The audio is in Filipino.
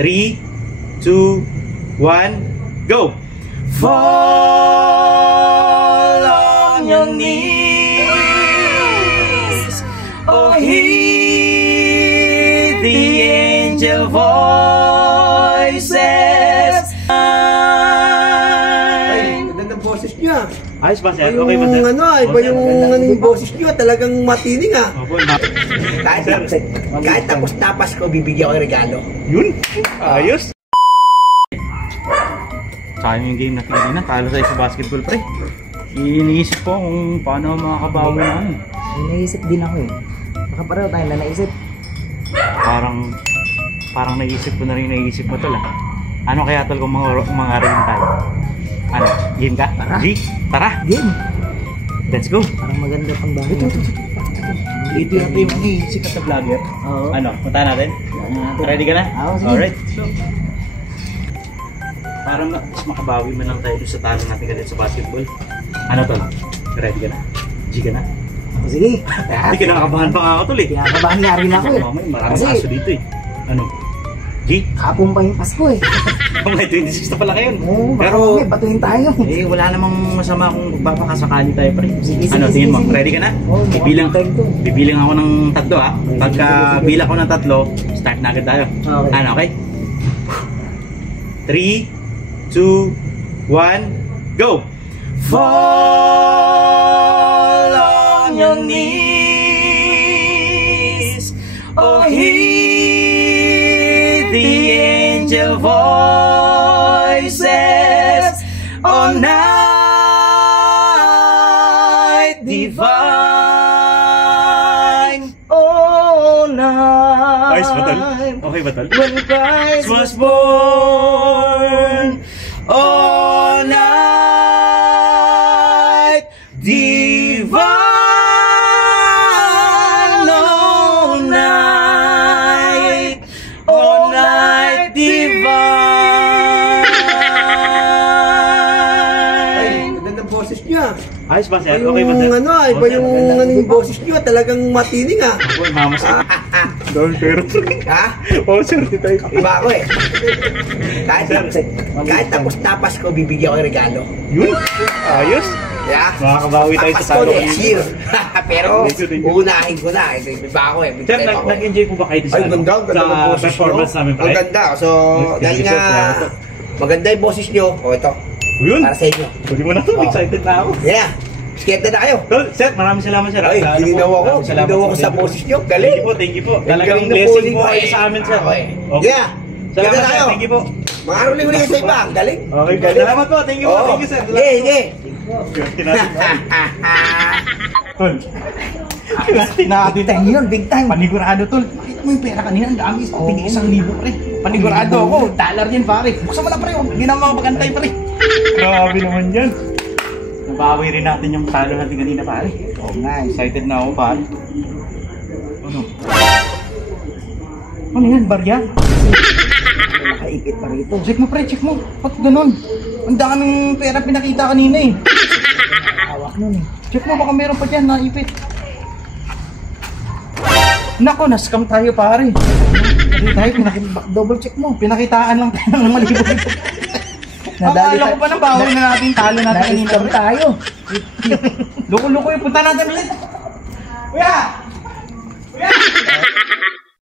3, 2, 1, go! Fall on your knees, oh hear the angel voices. Ay, magandang boses niya. Ayos ba, sir? Yung, Okay ba, sir? iba yung boses niyo, talagang matining ah. Opo, Kahit tapos tapas ko, bibigyan ko ng regalo. yun? Ayos! Sayang yung game natin kanina, talo tayo sa basketball, pre. Iniisip ko kung paano makakabawi na ano. Naisip din ako eh. Baka pareho tayo na naisip. Parang naisip ko na rin naisip mo tol ah. Ano kaya tol kung mga rin tayo? Ano? Game ka? Tara. G? Tara! Game! Let's go! Parang maganda pang bahay. Ito yung sikat na vlogger. Oo. Ano? Punta natin? Ready ka na? Oo, sige. Alright. So, para mas makabawi man lang tayo sa talo natin kanina sa basketball. Ano tol? Ready ka na? G ka na? Sige. Hindi ka nakakabahan pa nga ako tol eh. Kinakabahan niya rin ako eh. Maraming Kasi- aso dito eh. Ano? G? Kapong pa yung Pasko eh. Oh, may 26 na pala kayo. Oo, Pero, baka batuhin tayo. eh, wala namang masama kung magpapakasakali tayo pre. Sige, Ano, sige, tingin mo? sige. Ready ka na? Oo, Bibilang, mukhang time to. bibilang ako ng tatlo ha. Pagka sige. bilang ko ng tatlo, start na agad tayo. Okay. Ano, okay? 3, 2, 1, go! Fall on your knees, oh hear the angel voices, oh night divine, oh night. Ayos ba, tol? Okay ba, tol? When Christ was born, oh night divine, oh night divine. Ay, magandang boses niya. Ayos ba, sir? Yung, Okay ba, sir? iba yung boses niyo, talagang matining ah. Ako, mamas ko. Doon, pero Ha? oh, sir, tayo. Iba ako eh. Kahit tapos tapas ko, bibigyan ko ng regalo. Yun? Ayos. Yeah? Makakabawi tayo Tapas sa ko talo next kanina. year. Pero, Thank you. uunahin ko na. Iba ako eh. Sir, nag-enjoy po ba kayo Ay, ganda ng sa boses performance nyo. namin, Ang pre? ganda. So, Thank dahil you, nga, sir. Salamat po. maganda yung boses nyo. O, ito. Yun? Para sa inyo. Pwede mo na to. Oh. Excited na ako. Yeah. Scared na kayo. Tol, sir, maraming salamat, sir. Ay, Lalo po. gininaw ako. Maraming salamat Gininaw ako po. sa boses nyo. Thank Galing. you po, thank you po. Ang Talagang galing na blessing boses po nyo. kayo sa amin, sir. Okay. Okay. Yeah. Salamat, Ganda sir. tayo. Thank you po. Mga uling-uli kayo sa iba. Ang galing. Okay, Ang galing. salamat po. Thank you po. Oo. Thank you, sir. Sige, sige. Tol. Kinati natin. Big time yun, big time. Panigurado, tol. Nakita mo yung pera kanina. Ang dami. Tingin 1,000, pre. Panigurado ako. Dollar yan, pare. Buksan mo na, pre. Hindi na makapagantay, pre. Grabe naman yan. Nabawi rin natin yung talo natin kanina, pare. Oo nga eh. Excited na ako, pare. Ano? Ano yan, barya? Nakaipit pa rito. Check mo, pre. Check mo. Ba't ganun? Ang daming pera pinakita kanina eh. Hawak nun eh. Check mo, baka meron pa dyan, naipit. Nako, na-scam tayo, pare. Tayo, Double check mo. pinakitaan lang tayo ng malibo. Akala ko pa na bawal na natin talo natin kanina. Na-scam tayo. Loko-loko yung punta natin ulit. Kuya! Kuya!